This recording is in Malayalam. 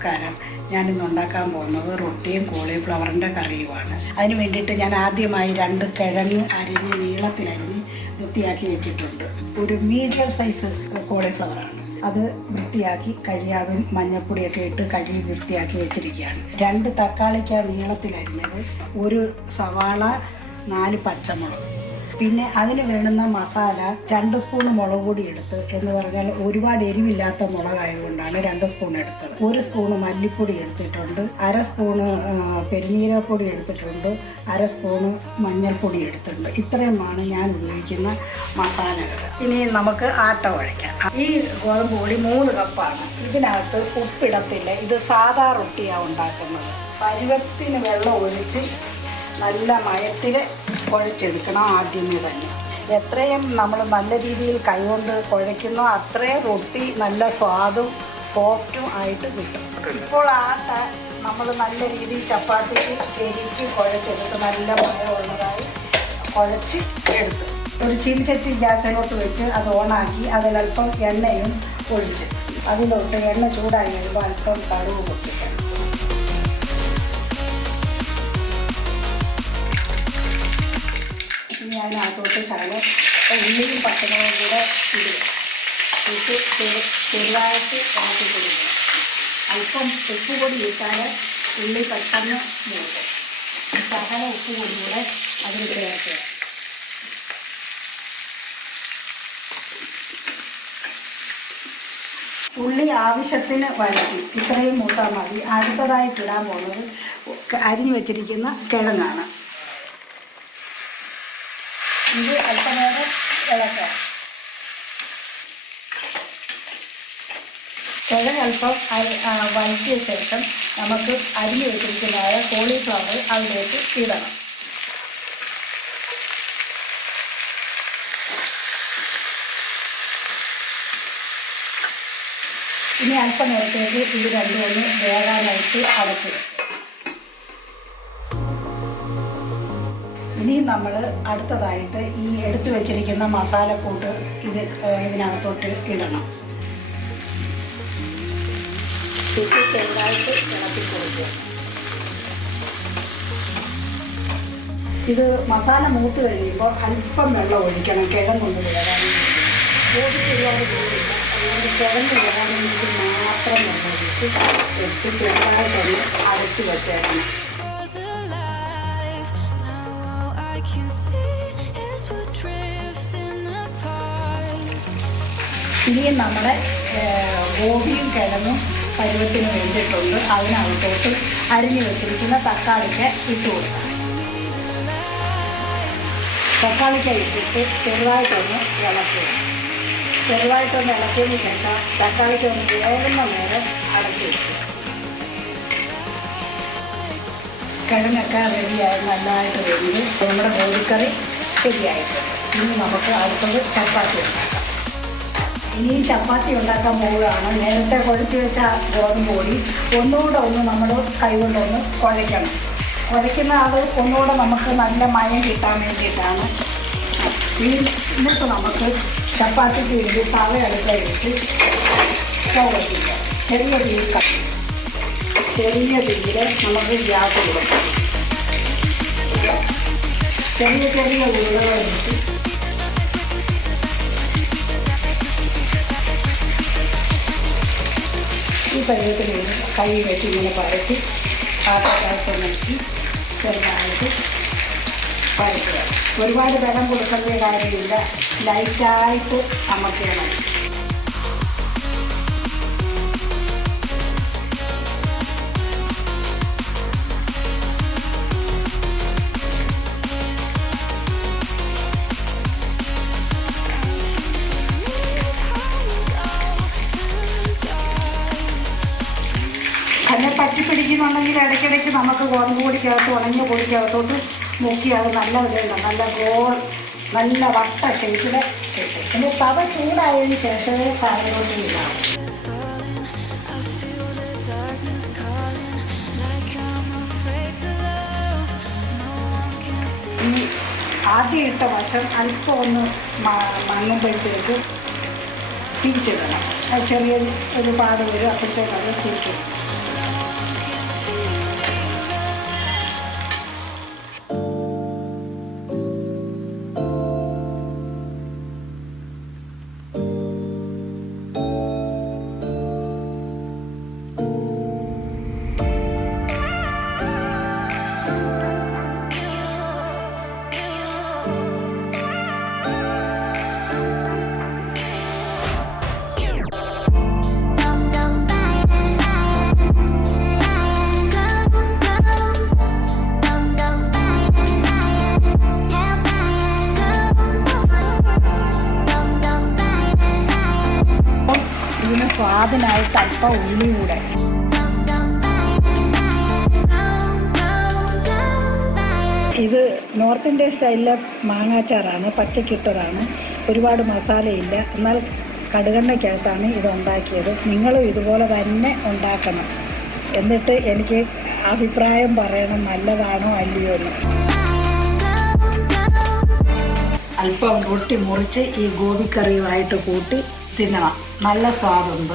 നമസ്കാരം. ഞാനിന്ന് ഉണ്ടാക്കാൻ പോകുന്നത് റൊട്ടിയും കോളിഫ്ലവറിൻ്റെ കറിയുമാണ്. അതിന് വേണ്ടിയിട്ട് ഞാൻ ആദ്യമായി 2 കിഴങ്ങ് അരിഞ്ഞ് നീളത്തിലരിഞ്ഞ് വൃത്തിയാക്കി വെച്ചിട്ടുണ്ട്. ഒരു മീഡിയം സൈസ് കോളിഫ്ലവറാണ്. അത് വൃത്തിയാക്കി കഴിയാതും മഞ്ഞൾപ്പൊടിയൊക്കെ ഇട്ട് കഴുകി വൃത്തിയാക്കി വെച്ചിരിക്കുകയാണ്. 2 തക്കാളിക്ക നീളത്തിലരിഞ്ഞത്, 1 സവാള, 4 പച്ചമുളക്. പിന്നെ അതിന് വേണ്ടുന്ന മസാല 2 സ്പൂൺ മുളക് പൊടി എടുത്ത്, എന്ന് പറഞ്ഞാൽ ഒരുപാട് എരിവില്ലാത്ത മുളകായതുകൊണ്ടാണ് 2 സ്പൂൺ എടുത്തത്. 1 സ്പൂണ് മല്ലിപ്പൊടി എടുത്തിട്ടുണ്ട്, 1/2 സ്പൂണ് പെരുംജീരകപ്പൊടി എടുത്തിട്ടുണ്ട്, 1/2 സ്പൂണ് മഞ്ഞൾപ്പൊടി എടുത്തിട്ടുണ്ട്. ഇത്രയുമാണ് ഞാൻ ഉപയോഗിക്കുന്ന മസാലകൾ. ഇനി നമുക്ക് ആട്ട കുഴയ്ക്കാം. ഈ ഗോതമ്പ് പൊടി 3 കപ്പാണ്. ഇതിനകത്ത് ഉപ്പിടത്തില്ല. ഇത് സാധാ റൊട്ടിയാണ് ഉണ്ടാക്കുന്നത്. പരുവത്തിന് വെള്ളം ഒഴിച്ച് നല്ല മയത്തിൽ കുഴച്ചെടുക്കണം ആദ്യമേ തന്നെ. എത്രയും നമ്മൾ നല്ല രീതിയിൽ കൈകൊണ്ട് കുഴയ്ക്കുന്നോ അത്രയും റൊട്ടി നല്ല സ്വാദും സോഫ്റ്റും ആയിട്ട് കിട്ടും. ഇപ്പോൾ ആട്ട നമ്മൾ നല്ല രീതിയിൽ ചപ്പാത്തിക്ക് ശരിക്ക് കുഴച്ചെടുത്ത് നല്ല മയമുള്ളതായി കുഴച്ച് എടുത്ത് ഒരു ചീനിച്ചട്ടി ഗ്യാസിലോട്ട് വെച്ച് അത് ഓണാക്കി അതിലൽപ്പം എണ്ണയും ഒഴിച്ച് അതിലോട്ട് എണ്ണ ചൂടായി വരുമ്പോൾ അല്പം കടുക് പൊട്ടിക്കണം. ഇനി അതിനകത്തോട്ട് ശകലം ഉള്ളിയും പച്ചമുളകും കൂടെ ഇട്ട് ചെറുതായിട്ട് ഇളക്കി കൊടുക്കണം. അല്പം ഉപ്പ് പൊടി ഇട്ടാൽ ഉള്ളി പെട്ടെന്ന് മൂക്കും. ശകലം ഉപ്പ് പൊടി കൂടെ അതിൽ ചേർക്കുക. ഉള്ളി ആവശ്യത്തിന് വഴറ്റി ഇത്രയും മൂത്താൽ മതി. അടുത്തതായിട്ടിടാൻ പോകുന്നത് അരിഞ്ഞു വെച്ചിരിക്കുന്ന കിഴങ്ങാണ്. ഇത് അല്പനേരം ഇളക്കാം. കിഴങ്ങ് അല്പം വഴറ്റിയ ശേഷം നമുക്ക് അരിഞ്ഞു വെച്ചിരിക്കുന്നതായ കോളിഫ്ലവർ അതിലേക്ക് ഇടണം. ഇനി അല്പനേരത്തേക്ക് ഇത് രണ്ടും ഒന്ന് വേകാനായിട്ട് അടച്ചു വെക്കും. ഇനി നമ്മൾ അടുത്തതായിട്ട് ഈ എടുത്തു വെച്ചിരിക്കുന്ന മസാലക്കൂട്ട് ഇതിനകത്തോട്ട് ഇടണം. ഇട്ട് ചെറുതായിട്ട് ഇളക്കി കൊടുക്കുക. ഇത് മസാല മൂത്ത് കഴിയുമ്പോൾ അല്പം വെള്ളം ഒഴിക്കണം. കിഴങ്ങൊന്ന് വേകാൻ ഒരുപാട് പോയില്ല. അതുകൊണ്ട് കിഴങ്ങ് വേകാൻ വേണ്ടി മാത്രം വെള്ളം ഒഴിച്ച് ചെറുതായിട്ടൊന്ന് അരച്ച് വെച്ചേക്കണം. ഇനിയും നമ്മുടെ ഗോപിയും കിഴങ്ങും പരുവത്തിന് വേണ്ടിയിട്ടുണ്ട്. അതിനകത്തോട്ട് അരിഞ്ഞു വെച്ചിരിക്കുന്ന തക്കാളിക്ക് ഇട്ട് കൊടുക്കണം. തക്കാളിക്ക ഇട്ടിട്ട് ചെറുതായിട്ടൊന്ന് ഇളക്കുക. ചെറുതായിട്ടൊന്ന് ഇളക്കിയതിന് ശേഷം തക്കാളിക്കൊന്ന് വേകുന്ന നേരം അടച്ചു വെക്കുക. കിഴങ്ങൊക്കെ റെഡിയായി നല്ലതായിട്ട് വെന്ത് നമ്മുടെ കോഴിക്കറി ശരിയായിട്ടുണ്ട്. ഇനി നമുക്ക് അടുത്തത് ചപ്പാത്തി ഉണ്ടാക്കാം. ഇനിയും ചപ്പാത്തി ഉണ്ടാക്കാൻ പോവുകയാണ്. നേരത്തെ കുഴച്ച് വെച്ച ഗോതമ്പ് പൊടി ഒന്നുകൂടെ നമ്മൾ കൈകൊണ്ടൊന്ന് കുഴയ്ക്കണം. കുഴയ്ക്കുന്ന അത് ഒന്നുകൂടെ നമുക്ക് നല്ല മയം കിട്ടാൻ വേണ്ടിയിട്ടാണ്. എന്നിട്ട് നമുക്ക് ചപ്പാത്തിക്ക് വേണ്ടി തവ അടുക്കള വെച്ച് സ്റ്റൗ വയ്ക്കുക. ചെറിയ തീയിൽ നമുക്ക് ഗ്യാസ് കൊടുക്കാം. ചെറിയ ഉരുളകളെടുത്ത് ഈ പരുവത്തിൽ കൈ വെച്ച് ഇങ്ങനെ പരത്തി പാത്രത്തായിട്ട് നോക്കി ചെറുതായിട്ട് പരത്തുക. ഒരുപാട് ബലം കൊടുക്കേണ്ട കാര്യമില്ല. ലൈറ്റായിട്ട് അമർത്തണം. അതിനെ പറ്റിപ്പിടിക്കുന്നുണ്ടെങ്കിൽ ഇടയ്ക്കിടയ്ക്ക് നമുക്ക് ഗോതമ്പ് പൊടിക്കകത്ത് ഉണങ്ങിയ പൊടിക്കകത്തോട്ട് മുക്കി അത് നല്ല നല്ല വട്ട ഷേപ്പിൽ കിട്ടും. പിന്നെ തവ ചൂടായതിന് ശേഷമേ സാധനത്തോട്ട് ഇടാം. ഈ ആദ്യം ഇട്ട വശം അല്പം ഒന്ന് മങ്ങുമ്പോഴത്തേക്ക് തിരിച്ചിടണം. ചെറിയ ഒരു പാട് വരും. അപ്പോഴത്തേക്ക് അത് തിരിച്ചിടും. സ്വാദിനായിട്ട് അല്പം ഉള്ളി കൂടെ. ഇത് നോർത്ത് ഇന്ത്യൻ സ്റ്റൈലിലെ മാങ്ങാച്ചാറാണ്, പച്ചക്കിട്ടതാണ്. ഒരുപാട് മസാലയില്ല, എന്നാൽ കടുകെണ്ണയ്ക്കകത്താണ് ഇത് ഉണ്ടാക്കിയത്. നിങ്ങളും ഇതുപോലെ തന്നെ ഉണ്ടാക്കണം. എന്നിട്ട് എനിക്ക് അഭിപ്രായം പറയണം, നല്ലതാണോ അല്ലയോ എന്ന്. അല്പം റൊട്ടി മുറിച്ച് ഈ ഗോപിക്കറിയുമായിട്ട് കൂട്ടി തിന്നണം, നല്ല സ്വാദുണ്ട്.